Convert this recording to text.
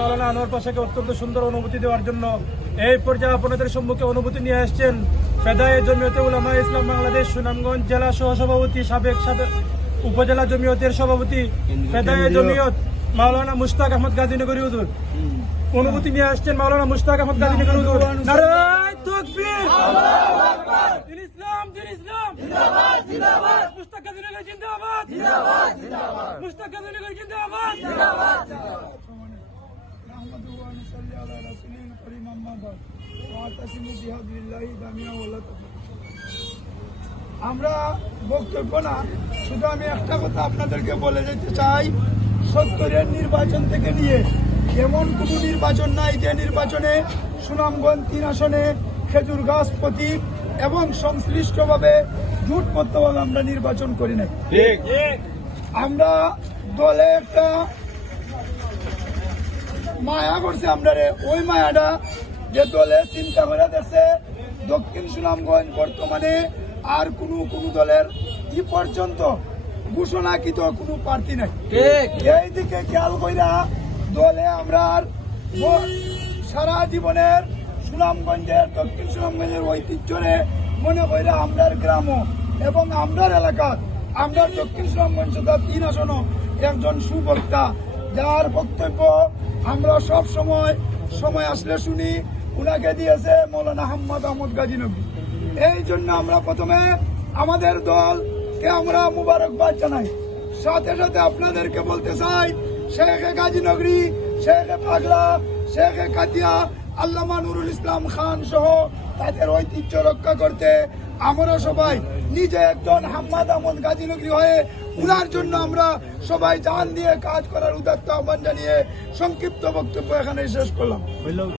মাওলানা আনোয়ার পাশাকে অত্যন্ত সুন্দর অনুভূতি দেওয়ার জন্য এই পর্যায়ে আপনাদের সম্মুখে অনুভূতি নিয়ে আসছেন ফেদায়ে জমিয়তে উলামা ইসলাম বাংলাদেশ, সুনামগঞ্জ জেলা সহসভাপতি, সাবেক সাবেক উপজেলা জমিয়তের সভাপতি ফেদায়ে জমিয়ত মাওলানা মুশতাক আহমদ গাজীনগরী হুজুর। অনুভূতি নিয়ে আসছেন মাওলানা মুশতাক আহমদ গাজীনগরী জিন্দাবাদ। জিন্দাবাদ نحمده ونصلي على رسوله الكريم أما بعد واعتصموا بحبل الله جميعا ولا تفرقوا আমরা বক্তব্য না শুধু আমি একটা কথা আপনাদেরকে বলে যেতে চাই সত্তরের নির্বাচন থেকে নিয়ে এমন কোনো নির্বাচন নাই যে নির্বাচনে সুনামগঞ্জ তিন আসনে খেজুর গাছ প্রতীক এবং সংশ্লিষ্টভাবে জুটবদ্ধভাবে আমরা নির্বাচন করি নাই আমরা দলে একটা মায়া করছে আমরা ওই মায়াটা যে দলে চিন্তা করে দেখছে দক্ষিণ সুনামগঞ্জ বর্তমানে আর কোনো কোনো দলের কি পর্যন্ত ঘোষণাকৃত কোনো প্রার্থী নাই। এই দিকে খেয়াল কইরা দলে আমরা আর সারা জীবনের সুনামগঞ্জের দক্ষিণ সুনামগঞ্জের ঐতিহ্যরে মনে কইরা আমরার গ্রাম এবং আমরার এলাকার আমরা দক্ষিণ সুনামগঞ্জ তিন আসন একজন সুবক্তা যার বক্তব্য আমরা সব সময় সময় আসলে শুনি, উনাকে দিয়েছে মৌলানা আহমদ আহমদ গাজী নবী। এই জন্য আমরা প্রথমে আমাদের দলকে আমরা মুবারকবাদ জানাই। সাথে সাথে আপনাদেরকে বলতে চাই, শেখে গাজীনগরী শেখে পাগলা, শেখে কাতিয়া, আল্লামা নুরুল ইসলাম খান সহ তাদের ঐতিহ্য রক্ষা করতে আমরা সবাই নিজে একজন হাম্মাদ আহমদ গাজীনগরী হয়ে উনার জন্য আমরা সবাই জান দিয়ে কাজ করার উদাত্ত আহ্বান জানিয়ে সংক্ষিপ্ত বক্তব্য এখানে শেষ করলাম।